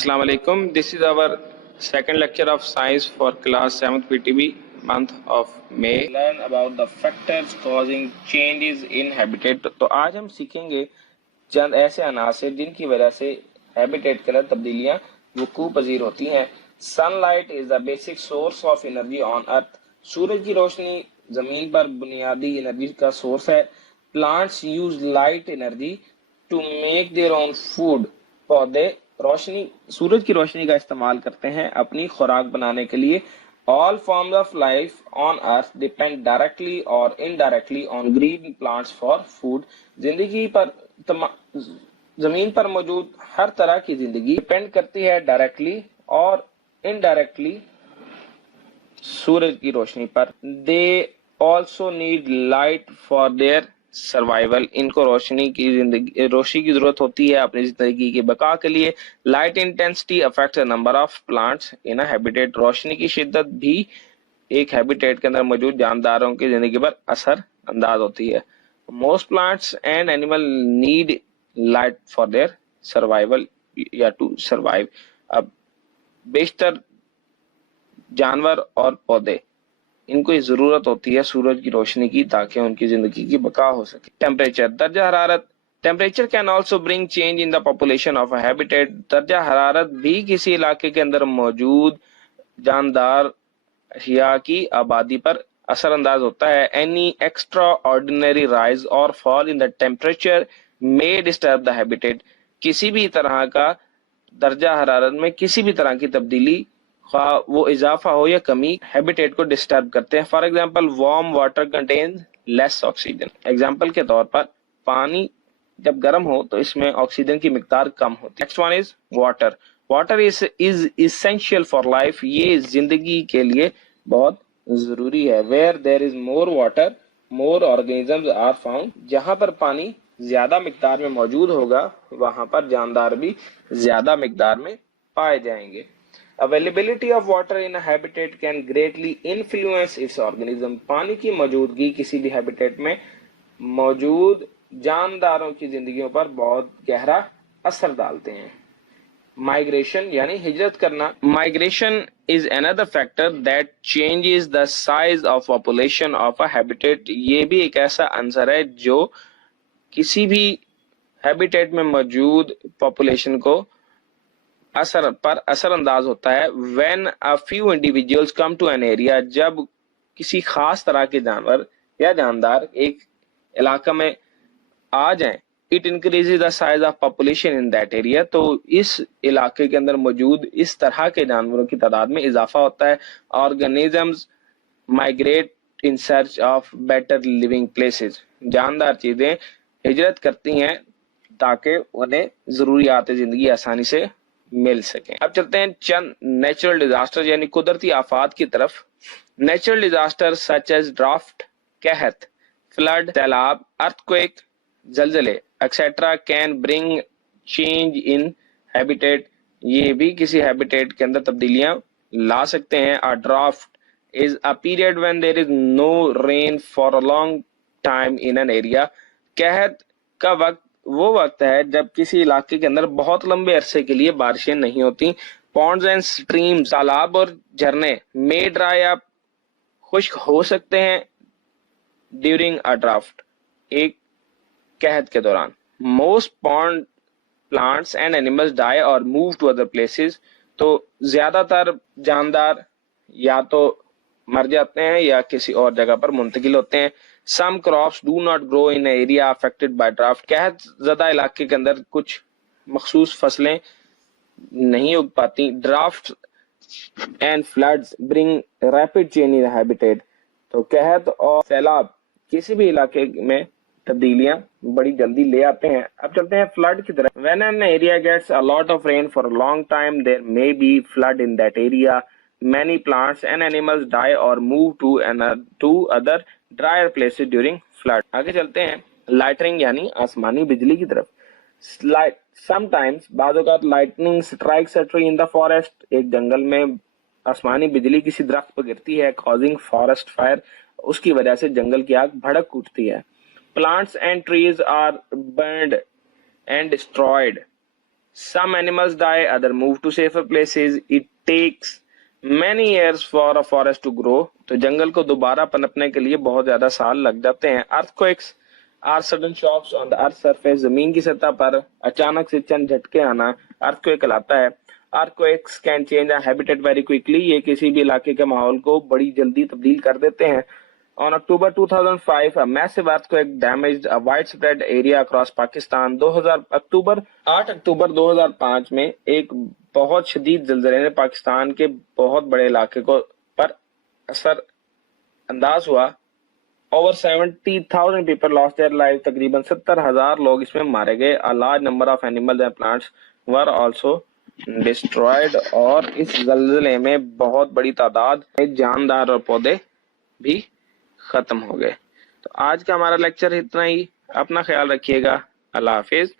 Assalamu alaikum. This is our second lecture of science for class 7th PTB month of May. Learn about the factors causing changes in habitat. तो आज हम सीखेंगे चंद ऐसे अनासर जिनकी वजह से हैबिटेट के अंदर तब्दीलियां वकू पजीर होती हैं. Sunlight is the basic source of energy on earth. सूरज की रोशनी जमीन पर बुनियादी एनर्जी का सोर्स है. Plants use light energy to make their own food. पौधे सूरज की रोशनी का इस्तेमाल करते हैं अपनी खुराक बनाने के लिए. All forms of life on earth depend directly और indirectly on green plants for food. जिंदगी पर जमीन पर मौजूद हर तरह की जिंदगी डिपेंड करती है डायरेक्टली और इनडायरेक्टली सूरज की रोशनी पर. They also need light for their survival. इनको रोशनी की जरूरत होती है अपनी जिंदगी की बका के लिए. Light intensity affects the number of plants in a habitat. रोशनी की शिद्दत भी एक हैबिटेट के अंदर मौजूद जानदारों की जिंदगी पर असर अंदाज होती है. Most plants and animal need light for their survival या टू सर्वाइव. अब बेशतर जानवर और पौधे इनको जरूरत होती है सूरज की रोशनी की ताकि उनकी जिंदगी की बका हो सके. टेम्परेचर, दर्जा हरारत. Temperature can also bring change in the population of a habitat. दर्जा हरारत भी किसी इलाके के अंदर मौजूद जानदार अशिया की आबादी पर असर अंदाज होता है. एनी एक्स्ट्रा ऑर्डिनरी राइज और fall in the temperature may disturb the habitat. किसी भी तरह का दर्जा हरारत में किसी भी तरह की तब्दीली वो इजाफा हो या कमी हैबिटेट को डिस्टर्ब करते हैं. For example warm water contains less oxygen. Example के तौर पर पानी जब गर्म हो तो इसमें ऑक्सीजन की मिकदार कम होती है. Next one is water. Water is essential for life. ये जिंदगी के लिए बहुत जरूरी है. Where there is more water more organisms are found. जहां पर पानी ज्यादा मिकदार में मौजूद होगा वहां पर जानदार भी ज्यादा मिकदार में पाए जाएंगे. Availability of water in a habitat can greatly influence its organism. पानी की मौजूदगी किसी भी हैबिटेट में मौजूद जानदारों की जिंदगियों पर बहुत गहरा असर डालते हैं. माइग्रेशन यानी हिजरत करना. Migration is another factor that changes the size of population of a habitat. ये भी एक ऐसा अंसर है जो किसी भी हैबिटेट में मौजूद पॉपुलेशन को असर अंदाज होता है. When a few individuals come to an area, जब किसी खास तरह के जानवर या जानदार एक इलाका में आ जाएं, it increases the size of population in that area. तो इस इलाके के अंदर मौजूद इस तरह के जानवरों की तादाद में इजाफा होता है. Organisms migrate in search of better living places. जानदार चीजें हिजरत करती हैं ताकि उन्हें जरूरियात जिंदगी आसानी से मिल सके. अब चलते हैं चंद नेचुरल डिजास्टर यानी कुदरती आफात की तरफ. Natural disaster such as drought, कहत, फ्लड, सैलाब, अर्थक्वेक, जलजले etcetera can bring change in habitat. ये भी किसी हैबिटेट के अंदर तब्दीलियां ला सकते हैं. A drought is a period when there is no rain for a long time in an area. कहत का वक्त वो वक्त है जब किसी इलाके के अंदर बहुत लंबे अरसे के लिए बारिशें नहीं होती. पॉन्ड्स एंड स्ट्रीम्स, तालाब और झरने मे ड्राई अप, खुश्क हो सकते हैं ड्यूरिंग अ ड्राफ्ट, एक कहत के दौरान. Most pond plants and animals die or move to other places. तो ज्यादातर जानदार या तो मर जाते हैं या किसी और जगह पर मुंतकिल होते हैं. Some crops do not grow in an area affected by drought. कहत ज़्यादा इलाके के अंदर कुछ मखसूस फसलें नहीं उग पाती. Droughts and floods bring rapid change in habitat. तो कहत और सैलाब किसी भी इलाके में तब्दीलियां बड़ी जल्दी ले आते हैं. अब चलते हैं फ्लड की तरफ. When an area gets a lot of rain for a long time, there may be flood in that area. Many plants and animals die or move to other drier places during flood. आगे चलते हैं lightning यानी आसमानी बिजली की तरफ. Sometimes बाद औक़ात lightning strikes a tree in the forest. एक जंगल में आसमानी बिजली किसी दरख्त पर गिरती है, causing forest fire. उसकी वजह से जंगल की आग भड़क उठती है. Plants and trees are burned and destroyed Some animals die, other move to safer places. It takes many years for a forest to grow. तो जंगल को दोबारा पनपने के लिए बहुत ज्यादा साल लग जाते हैं. Earthquakes are sudden shocks on the earth surface. जमीन की सतह पर अचानक से चंद झटके आना earthquake कहलाता है. Earthquakes can change a habitat very quickly. ये किसी भी इलाके के माहौल को बड़ी जल्दी तब्दील कर देते हैं. On October 2005, a massive earthquake damaged a widespread area across Pakistan. 8 अक्टूबर 2005 में एक बहुत शदीद ज़लज़ले ने पाकिस्तान के बहुत बड़े इलाके को पर असर अंदाज हुआ. Over 70,000 people lost their lives. तकरीबन 70,000 लोग इसमें मारे गए. A large number of animals and plants were also destroyed. और इस ज़लज़ले में बहुत बड़ी तादाद में जानदार और पौधे भी खत्म हो गए. तो आज का हमारा लेक्चर इतना ही. अपना ख्याल रखिएगा. अल्लाह हाफिज.